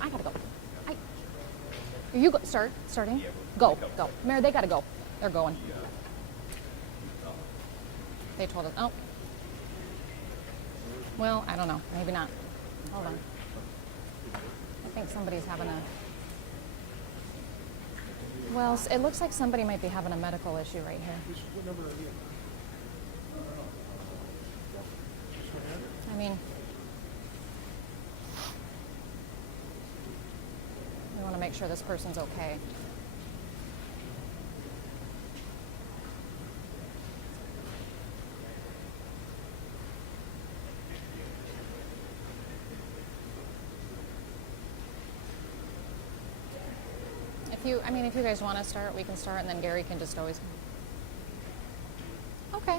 I gotta go. You go, starting? Go. Mayor, they gotta go. They're going. They told us, oh. Well, I don't know, maybe not. Hold on. I think somebody's having well, it looks like somebody might be having a medical issue right here. What number are you? I mean, we want to make sure this person's okay. If you guys want to start, we can start, and then Gary can just always. Okay.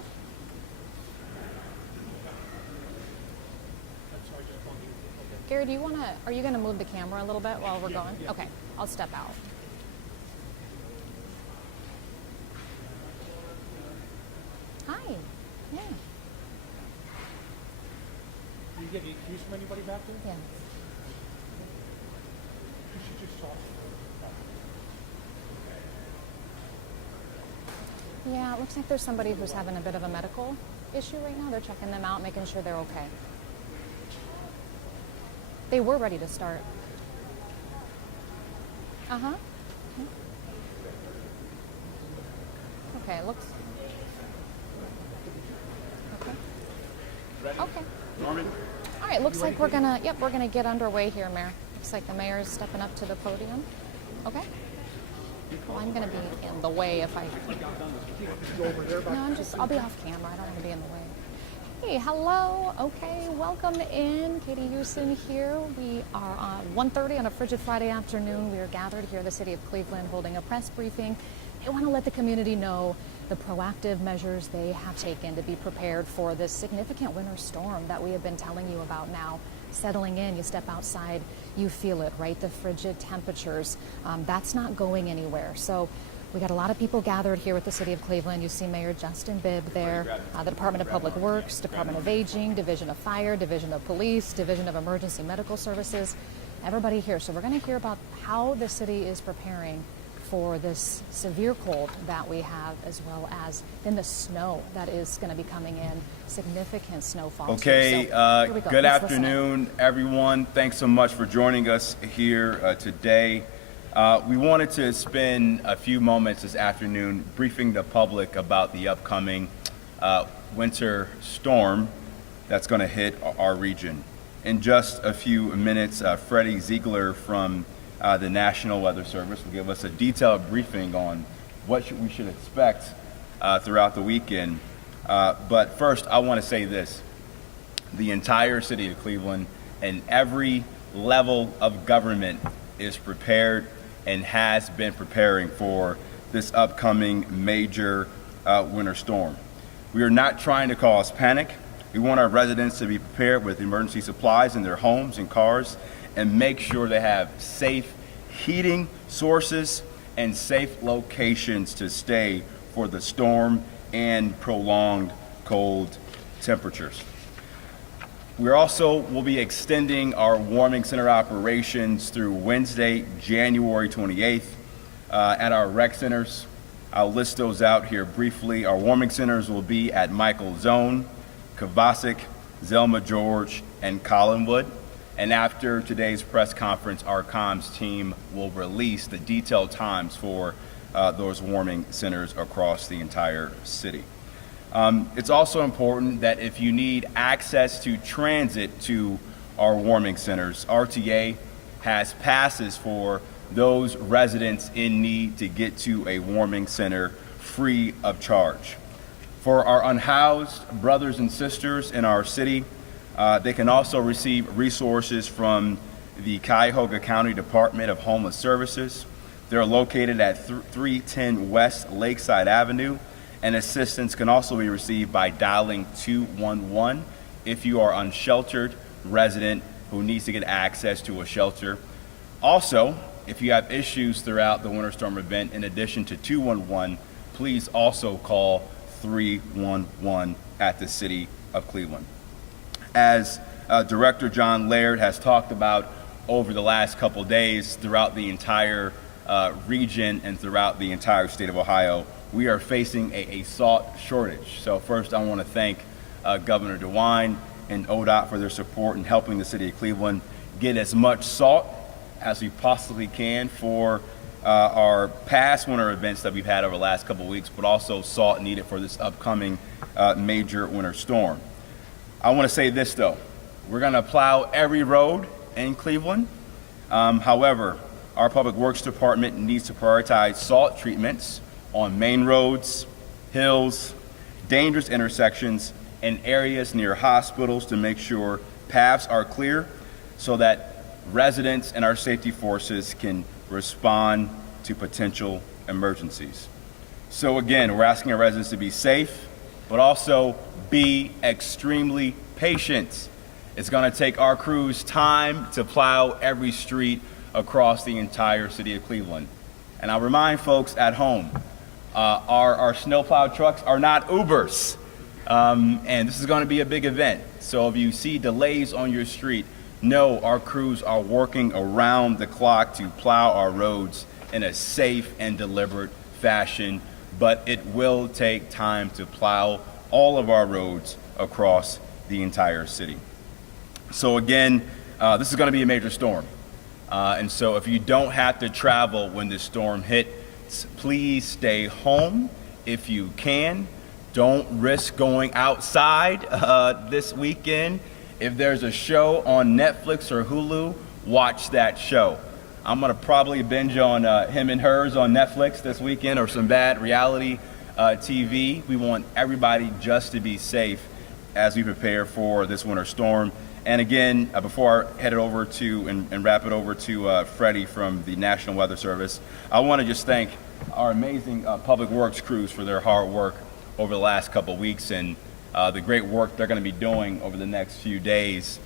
Gary, are you going to move the camera a little bit while we're going? Yeah. Okay, I'll step out. Hi. Yeah. Did you get any cues from anybody back there? Yeah. You should just talk. Yeah, it looks like there's somebody who's having a bit of a medical issue right now. They're checking them out, making sure they're okay. They were ready to start. Uh-huh. Okay, it looks... Okay. Okay. Norman? All right, looks like we're gonna get underway here, Mayor. Looks like the mayor's stepping up to the podium. Okay. Well, I'm gonna be in the way if I... No, I'll be off camera. I don't want to be in the way. Hey, hello. Okay, welcome in. Katie Houston here. We are on 1:30 on a frigid Friday afternoon. We are gathered here in the city of Cleveland holding a press briefing. I want to let the community know the proactive measures they have taken to be prepared for this significant winter storm that we have been telling you about now. Settling in, you step outside, you feel it, right? The frigid temperatures, that's not going anywhere. So we got a lot of people gathered here at the city of Cleveland. You see Mayor Justin Bibb there, the Department of Public Works, Department of Aging, Division of Fire, Division of Police, Division of Emergency Medical Services, everybody here. So we're going to hear about how the city is preparing for this severe cold that we have, as well as then the snow that is going to be coming in, significant snowfall. Okay, So, good afternoon, everyone. Thanks so much for joining us here today. We wanted to spend a few moments this afternoon briefing the public about the upcoming winter storm that's going to hit our region. In just a few minutes, Freddie Ziegler from the National Weather Service will give us a detailed briefing on what we should expect throughout the weekend. But first, I want to say this. The entire city of Cleveland and every level of government is prepared and has been preparing for this upcoming major winter storm. We are not trying to cause panic. We want our residents to be prepared with emergency supplies in their homes and cars, and make sure they have safe heating sources and safe locations to stay for the storm and prolonged cold temperatures. We also will be extending our warming center operations through Wednesday, January 28th at our rec centers. I'll list those out here briefly. Our warming centers will be at Michael Zone, Kavasic, Zelma George, and Collinwood. And after today's press conference, our comms team will release the detailed times for those warming centers across the entire city. It's also important that if you need access to transit to our warming centers, RTA has passes for those residents in need to get to a warming center free of charge. For our unhoused brothers and sisters in our city, they can also receive resources from the Cuyahoga County Department of Homeless Services. They're located at 310 West Lakeside Avenue, and assistance can also be received by dialing 211 if you are an unsheltered resident who needs to get access to a shelter. Also, if you have issues throughout the winter storm event, in addition to 211, please also call 311 at the City of Cleveland. As Director John Laird has talked about, over the last couple days throughout the entire region and throughout the entire state of Ohio. We are facing a salt shortage. So first, I want to thank Governor DeWine and ODOT for their support in helping the city of Cleveland get as much salt as we possibly can for our past winter events that we've had over the last couple of weeks, but also salt needed for this upcoming major winter storm. I want to say this though, we're going to plow every road in Cleveland. However, our Public Works Department needs to prioritize salt treatments on main roads, hills, dangerous intersections, and areas near hospitals to make sure paths are clear so that residents and our safety forces can respond to potential emergencies. So again, we're asking our residents to be safe, but also be extremely patient. It's going to take our crews time to plow every street across the entire city of Cleveland. And I'll remind folks at home, our snowplow trucks are not Ubers. And this is going to be a big event. So if you see delays on your street, know our crews are working around the clock to plow our roads in a safe and deliberate fashion, but it will take time to plow all of our roads across the entire city. So again, this is going to be a major storm. And so if you don't have to travel when this storm hits, please stay home if you can. Don't risk going outside this weekend. If there's a show on Netflix or Hulu, watch that show. I'm gonna probably binge on Him and Hers on Netflix this weekend, or some bad reality TV. We want everybody just to be safe as we prepare for this winter storm. And again, before I head it over to and wrap it over to Freddie from the National Weather Service, I want to just thank our amazing public works crews for their hard work over the last couple of weeks and the great work they're going to be doing over the next few days.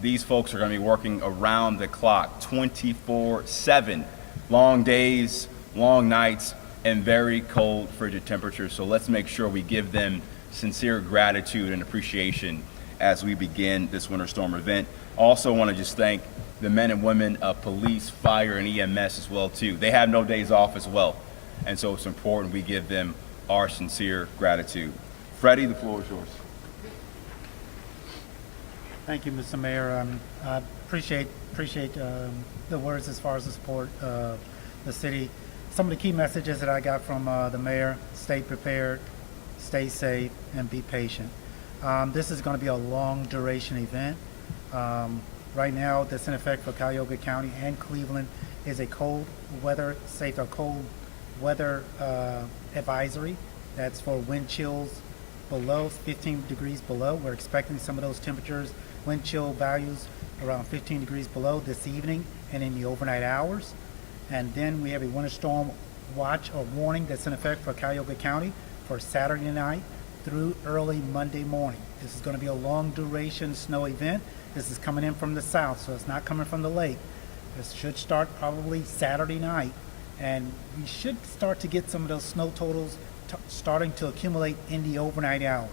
These folks are going to be working around the clock, 24/7, long days, long nights, and very cold frigid temperatures. So let's make sure we give them sincere gratitude and appreciation as we begin this winter storm event. Also want to just thank the men and women of police, fire, and EMS as well too. They have no days off as well. And so it's important we give them our sincere gratitude. Freddie, the floor is yours. Thank you, Mr. Mayor. I appreciate the words as far as the support of the city. Some of the key messages that I got from the mayor: stay prepared, stay safe, and be patient. This is going to be a long duration event. Right now, that's in effect for Cuyahoga County and Cleveland is a cold weather advisory. That's for wind chills below 15 degrees below. We're expecting some of those temperatures, wind chill values around 15 degrees below this evening and in the overnight hours. And then we have a winter storm watch or warning that's in effect for Cuyahoga County for Saturday night through early Monday morning. This is going to be a long duration snow event. This is coming in from the south, so it's not coming from the lake. This should start probably Saturday night, and we should start to get some of those snow totals starting to accumulate in the overnight hours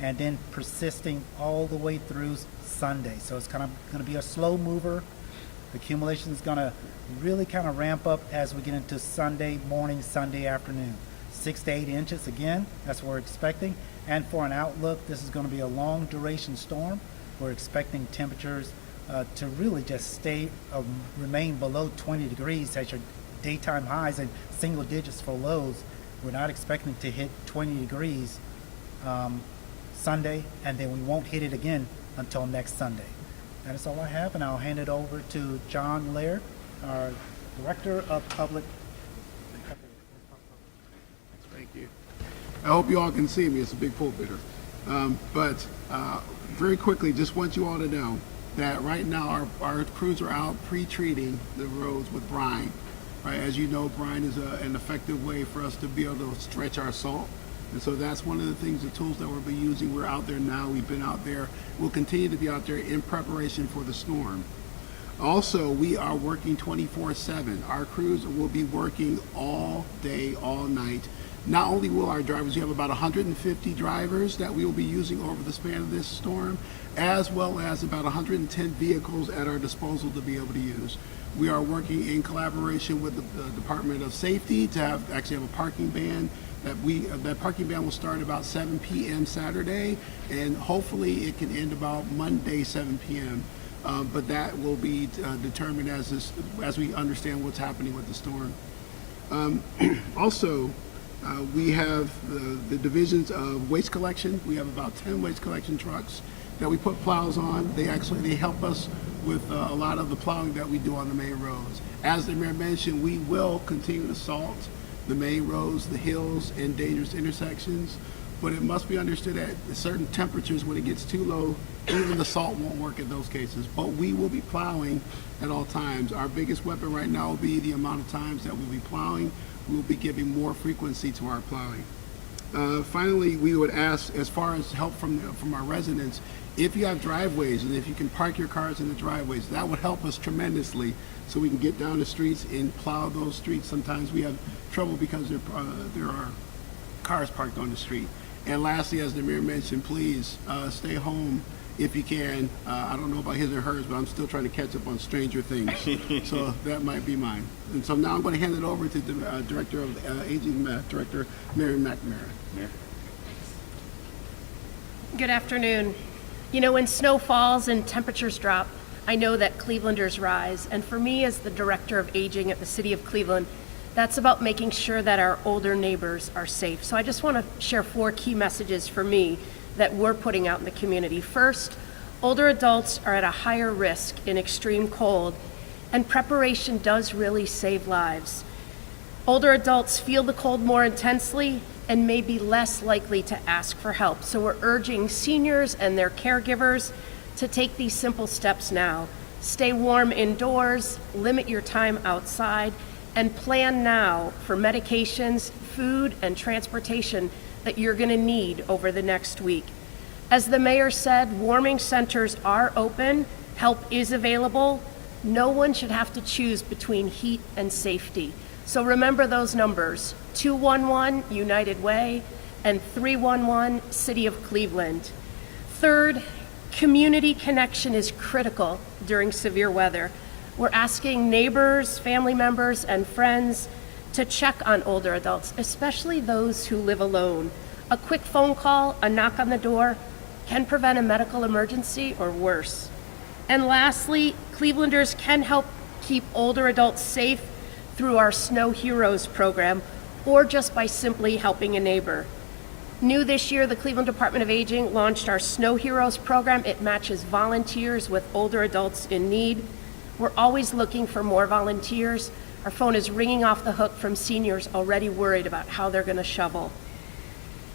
and then persisting all the way through Sunday. So it's kind of going to be a slow mover. The accumulation is going to really kind of ramp up as we get into Sunday morning, Sunday afternoon. 6 to 8 inches again, that's what we're expecting. And for an outlook, this is going to be a long duration storm. We're expecting temperatures to really just remain below 20 degrees as your daytime highs and single digits for lows. We're not expecting to hit 20 degrees Sunday, and then we won't hit it again until next Sunday. That is all I have, and I'll hand it over to John Laird, our Director of Public. Thank you. I hope you all can see me. It's a big pulpitter. But very quickly, just want you all to know that right now our crews are out pre-treating the roads with brine. Right, as you know, brine is an effective way for us to be able to stretch our salt. And so that's one of the things, the tools that we'll be using. We're out there now. We've been out there. We'll continue to be out there in preparation for the storm. Also, we are working 24/7. Our crews will be working all day, all night. Not only will our drivers, we have about 150 drivers that we will be using over the span of this storm. as well as about 110 vehicles at our disposal to be able to use. We are working in collaboration with the Department of Safety to actually have a parking ban. That parking ban will start about 7 p.m. Saturday, and hopefully it can end about Monday 7 p.m. But that will be determined as we understand what's happening with the storm. Also, we have the divisions of waste collection. We have about 10 waste collection trucks that we put plows on. They help us with a lot of the plowing that we do on the main roads. As the mayor mentioned, we will continue to salt the main roads, the hills, and dangerous intersections. But it must be understood at certain temperatures, when it gets too low, even the salt won't work in those cases. But we will be plowing at all times. Our biggest weapon right now will be the amount of times that we'll be plowing. We'll be giving more frequency to our plowing. Finally, we would ask, as far as help from our residents, if you have driveways and if you can park your cars in the driveways, that would help us tremendously so we can get down the streets and plow those streets. Sometimes we have trouble because there are cars parked on the street. And lastly, as the mayor mentioned, please stay home if you can. I don't know about his or hers, but I'm still trying to catch up on Stranger Things. So that might be mine. And so now I'm going to hand it over to the Director of Aging, Director Mary McNamara. Mayor. Good afternoon. You know, when snow falls and temperatures drop, I know that Clevelanders rise. And for me, as the Director of Aging at the City of Cleveland, that's about making sure that our older neighbors are safe. So I just want to share 4 key messages for me that we're putting out in the community. First, older adults are at a higher risk in extreme cold, and preparation does really save lives. Older adults feel the cold more intensely and may be less likely to ask for help. So we're urging seniors and their caregivers to take these simple steps now. Stay warm indoors, limit your time outside, and plan now for medications, food, and transportation that you're going to need over the next week. As the mayor said, warming centers are open, help is available. No one should have to choose between heat and safety. So remember those numbers, 211 United Way and 311 City of Cleveland. Third, community connection is critical during severe weather. We're asking neighbors, family members, and friends to check on older adults, especially those who live alone. A quick phone call, a knock on the door, can prevent a medical emergency or worse. And lastly, Clevelanders can help keep older adults safe through our Snow Heroes program, or just by simply helping a neighbor. New this year, the Cleveland Department of Aging launched our Snow Heroes program. It matches volunteers with older adults in need. We're always looking for more volunteers. Our phone is ringing off the hook from seniors already worried about how they're going to shovel.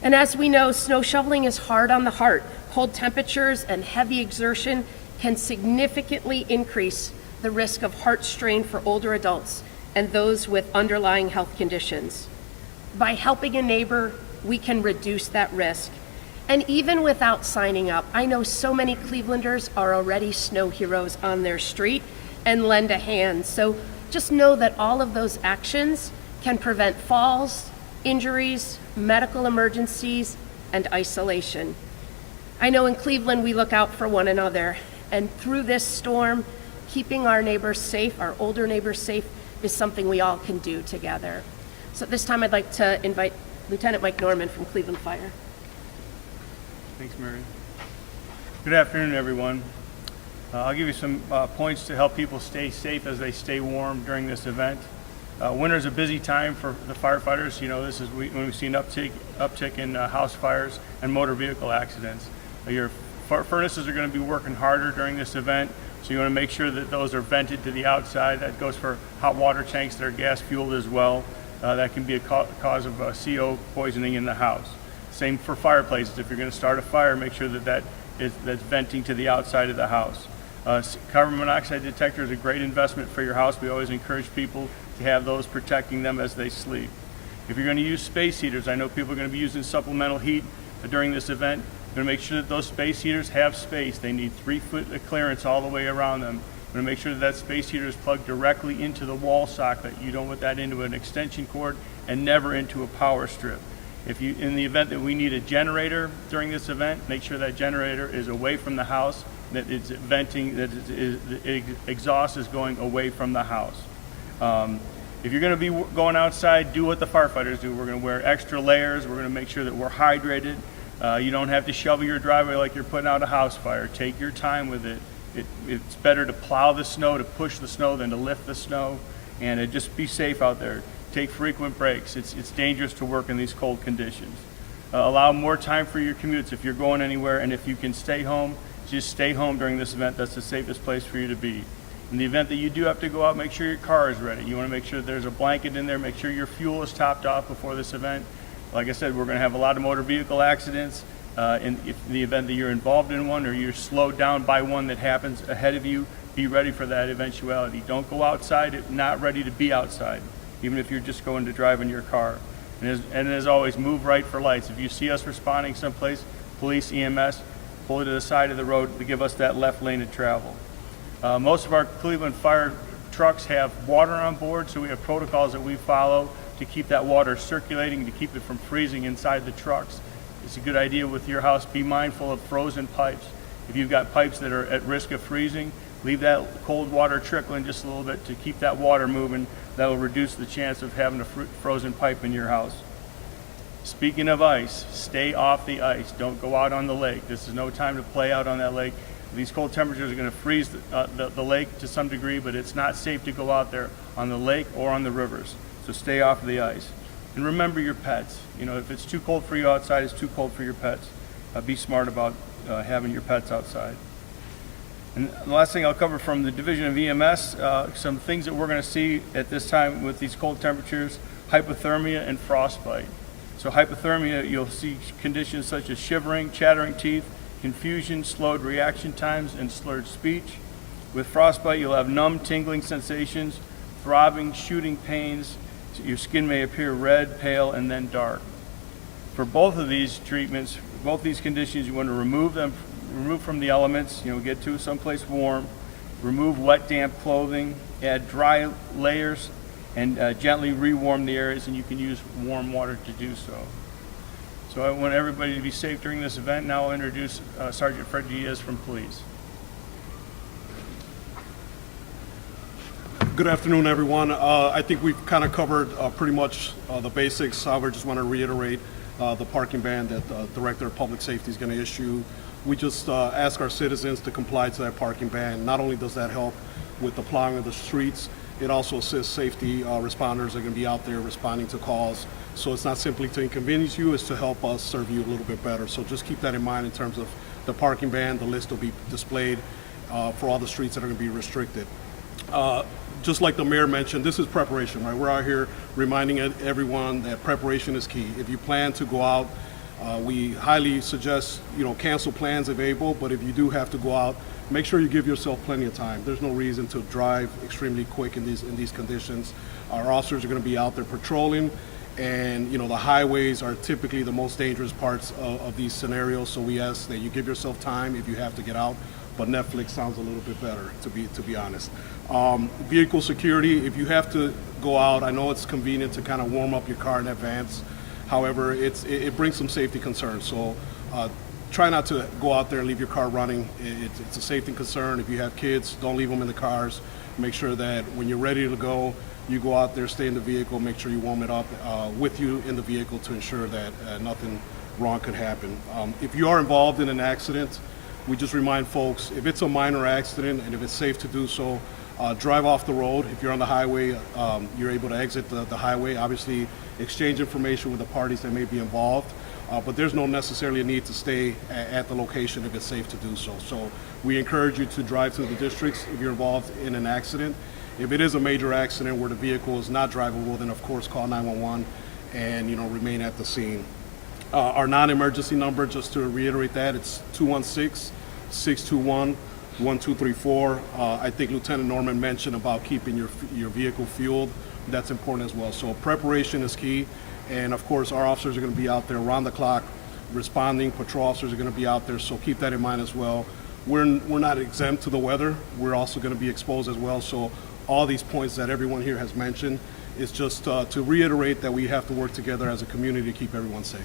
And as we know, snow shoveling is hard on the heart. Cold temperatures and heavy exertion can significantly increase the risk of heart strain for older adults and those with underlying health conditions. By helping a neighbor, we can reduce that risk. And even without signing up, I know so many Clevelanders are already snow heroes on their street and lend a hand. So just know that all of those actions can prevent falls, injuries, medical emergencies, and isolation. I know in Cleveland we look out for one another, and through this storm, keeping our neighbors safe, our older neighbors safe, is something we all can do together. So at this time I'd like to invite Lieutenant Mike Norman from Cleveland Fire. Thanks, Mary. Good afternoon, everyone. I'll give you some points to help people stay safe as they stay warm during this event. Winter is a busy time for the firefighters. You know, this is when we've seen uptick in house fires and motor vehicle accidents. Your furnaces are going to be working harder during this event, so you want to make sure that those are vented to the outside. That goes for hot water tanks that are gas fueled as well. That can be a cause of CO poisoning in the house. Same for fireplaces. If you're going to start a fire, make sure that's venting to the outside of the house. Carbon monoxide detector is a great investment for your house. We always encourage people to have those protecting them as they sleep. If you're going to use space heaters, I know people are going to be using supplemental heat during this event. You're going to make sure that those space heaters have space. They need 3 foot clearance all the way around them. You're going to make sure that space heater is plugged directly into the wall socket. You don't put that into an extension cord and never into a power strip. In the event that we need a generator during this event, make sure that generator is away from the house, that it's venting, that the exhaust is going away from the house. If you're going to be going outside, do what the firefighters do. We're going to wear extra layers. We're going to make sure that we're hydrated. You don't have to shovel your driveway like you're putting out a house fire. Take your time with it. It's better to plow the snow, to push the snow, than to lift the snow. And just be safe out there. Take frequent breaks. It's dangerous to work in these cold conditions. Allow more time for your commutes if you're going anywhere. And if you can stay home, just stay home during this event. That's the safest place for you to be. In the event that you do have to go out, make sure your car is ready. You want to make sure there's a blanket in there. Make sure your fuel is topped off before this event. Like I said, we're going to have a lot of motor vehicle accidents. In the event that you're involved in one or you're slowed down by one that happens ahead of you, be ready for that eventuality. Don't go outside if not ready to be outside, even if you're just going to drive in your car. And as always, move right for lights. If you see us responding someplace, police, EMS, pull it to the side of the road to give us that left lane of travel. Most of our Cleveland fire trucks have water on board, so we have protocols that we follow to keep that water circulating, to keep it from freezing inside the trucks. It's a good idea with your house. Be mindful of frozen pipes. If you've got pipes that are at risk of freezing, leave that cold water trickling just a little bit to keep that water moving. That will reduce the chance of having a frozen pipe in your house. Speaking of ice, stay off the ice. Don't go out on the lake. This is no time to play out on that lake. These cold temperatures are going to freeze the lake to some degree, but it's not safe to go out there on the lake or on the rivers. So stay off of the ice. And remember your pets. You know, if it's too cold for you outside, it's too cold for your pets. Be smart about having your pets outside. And the last thing I'll cover from the Division of EMS, some things that we're going to see at this time with these cold temperatures: hypothermia and frostbite. So hypothermia, you'll see conditions such as shivering, chattering teeth, confusion, slowed reaction times, and slurred speech. With frostbite, you'll have numb, tingling sensations, throbbing, shooting pains. Your skin may appear red, pale, and then dark. For both of these treatments, both these conditions, you want to remove from the elements, get to someplace warm, remove wet, damp clothing, add dry layers, and gently rewarm the areas, and you can use warm water to do so. So I want everybody to be safe during this event. Now I'll introduce Sergeant Fred Diaz from Police. Good afternoon, everyone. I think we've kind of covered pretty much the basics. However, just want to reiterate the parking ban that the Director of Public Safety is going to issue. We just ask our citizens to comply to that parking ban. Not only does that help with the plowing of the streets, it also assists safety responders that are going to be out there responding to calls. So it's not simply to inconvenience you, it's to help us serve you a little bit better. So just keep that in mind in terms of the parking ban. The list will be displayed for all the streets that are going to be restricted. Just like the mayor mentioned, this is preparation, right? We're out here reminding everyone that preparation is key. If you plan to go out, we highly suggest, cancel plans if able, but if you do have to go out, make sure you give yourself plenty of time. There's no reason to drive extremely quick in these conditions. Our officers are going to be out there patrolling, and the highways are typically the most dangerous parts of these scenarios, so we ask that you give yourself time if you have to get out. But Netflix sounds a little bit better, to be honest. Vehicle security, if you have to go out, I know it's convenient to kind of warm up your car in advance. However, it brings some safety concerns. So try not to go out there and leave your car running. It's a safety concern. If you have kids, don't leave them in the cars. Make sure that when you're ready to go, you go out there, stay in the vehicle, make sure you warm it up with you in the vehicle to ensure that nothing wrong could happen. If you are involved in an accident, we just remind folks, if it's a minor accident and if it's safe to do so, drive off the road. If you're on the highway, you're able to exit the highway. Obviously, exchange information with the parties that may be involved, but there's no necessarily a need to stay at the location if it's safe to do so. So we encourage you to drive to the districts if you're involved in an accident. If it is a major accident where the vehicle is not drivable, then of course call 911 and remain at the scene. Our non-emergency number, just to reiterate that, it's 216-621-1234. I think Lieutenant Norman mentioned about keeping your vehicle fueled. That's important as well. So preparation is key. And of course, our officers are going to be out there around the clock responding. Patrol officers are going to be out there. So keep that in mind as well. We're not exempt to the weather. We're also going to be exposed as well. So all these points that everyone here has mentioned, It's just to reiterate that we have to work together as a community to keep everyone safe.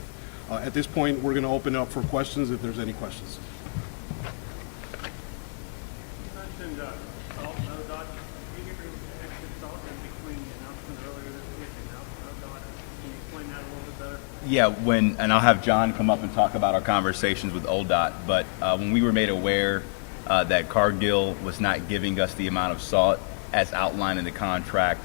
At this point, we're going to open up for questions if there's any questions. You mentioned salt, ODOT. Can you give me extra salt in between the announcement earlier this week and now ODOT? Can you explain that a little bit better? Yeah, and I'll have John come up and talk about our conversations with ODOT, but when we were made aware that Cargill was not giving us the amount of salt as outlined in the contract,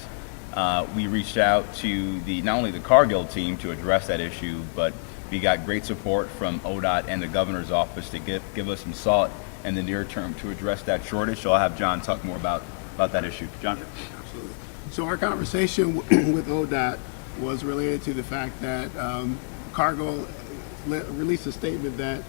we reached out to not only the Cargill team to address that issue, but we got great support from ODOT and the governor's office to give us some salt in the near term to address that shortage. So I'll have John talk more about that issue. John? Absolutely. So our conversation with ODOT was related to the fact that Cargill released a statement that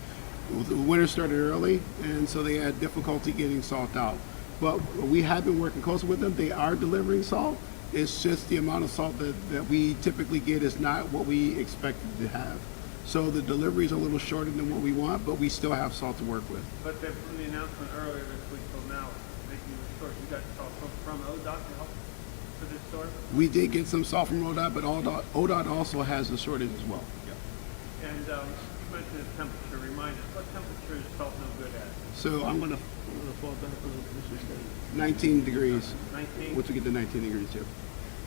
the winter started early, and so they had difficulty getting salt out. But we have been working closely with them. They are delivering salt. It's just the amount of salt that we typically get is not what we expected to have. So the delivery is a little shorter than what we want, but we still have salt to work with. But then from the announcement earlier this week till now, making the short, you got salt from ODOT to help for this store? We did get some salt from ODOT, but ODOT also has a shortage as well. And you mentioned the temperature. Remind us, what temperature is salt no good at? So I'm going to fall back on this is 19 degrees. 19? Once we get to 19 degrees, too.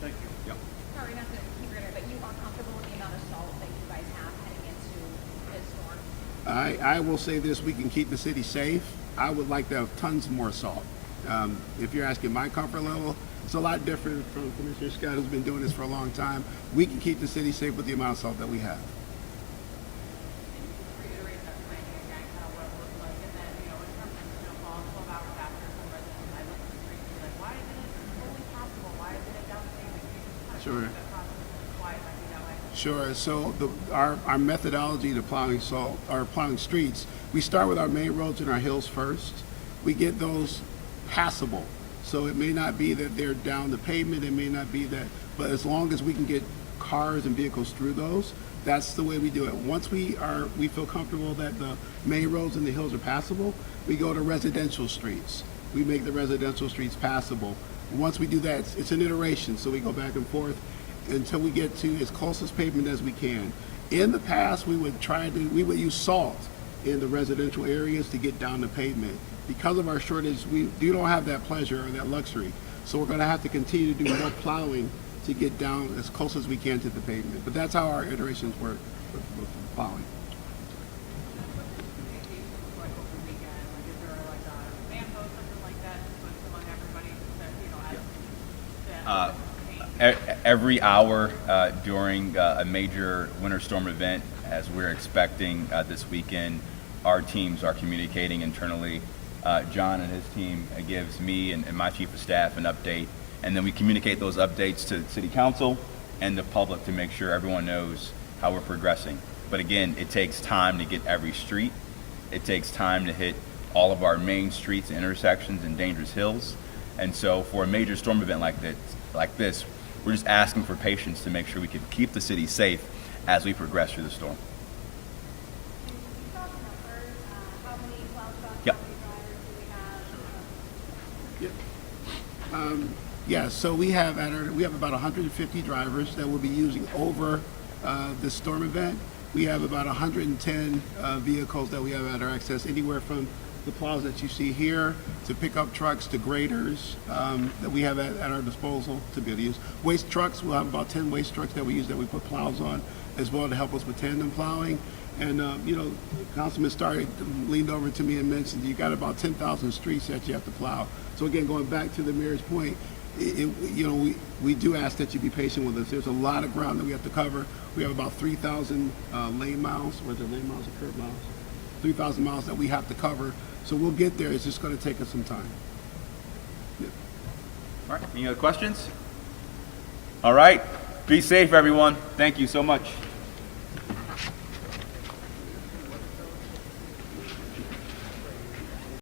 Thank you. Yep. Sorry, not to keep reiterating, but you are comfortable with the amount of salt that you guys have heading into this storm? I will say this, we can keep the city safe. I would like to have tons more salt. If you're asking my comfort level, it's a lot different from Commissioner Scott, who's been doing this for a long time. We can keep the city safe with the amount of salt that we have. Reiterate that planning again, kind of what it looks like, and then, in terms of snowfall, 12 hours after, some residents might look at the streets and be like, why isn't it fully passable? Why isn't it down the pavement? Can you just kind of Sure. go through that process and why it might be that way? Sure. So our methodology to plowing salt or plowing streets, we start with our main roads and our hills first. We get those passable. So it may not be that they're down the pavement, it may not be that, but as long as we can get cars and vehicles through those, that's the way we do it. Once we feel comfortable that the main roads and the hills are passable, we go to residential streets. We make the residential streets passable. Once we do that, it's an iteration, so we go back and forth until we get to as close as pavement as we can. In the past, we would use salt in the residential areas to get down the pavement. Because of our shortage, we don't have that pleasure or that luxury. So we're gonna have to continue to do more plowing to get down as close as we can to the pavement. But that's how our iterations work with plowing. Every hour during a major winter storm event, as we're expecting this weekend, our teams are communicating internally. John and his team gives me and my chief of staff an update, and then we communicate those updates to the city council and the public to make sure everyone knows how we're progressing. But again, it takes time to get every street. It takes time to hit all of our main streets and intersections and dangerous hills. And so for a major storm event like this, we're just asking for patience to make sure we can keep the city safe as we progress through the storm. Yep. Yeah, so we have about 150 drivers that will be using over the storm event. We have about 110 vehicles that we have at our access, anywhere from the plows that you see here to pickup trucks to graders that we have at our disposal to be able to use. Waste trucks, we'll have about 10 waste trucks that we use that we put plows on as well to help us with tandem plowing. And, Councilman Starr leaned over to me and mentioned you got about 10,000 streets that you have to plow. So again, going back to the mayor's point, we do ask that you be patient with us. There's a lot of ground that we have to cover. We have about 3,000 lane miles, or is it lane miles or curb miles? 3,000 miles that we have to cover. So we'll get there. It's just going to take us some time. Yeah. All right, any other questions? All right, be safe, everyone. Thank you so much.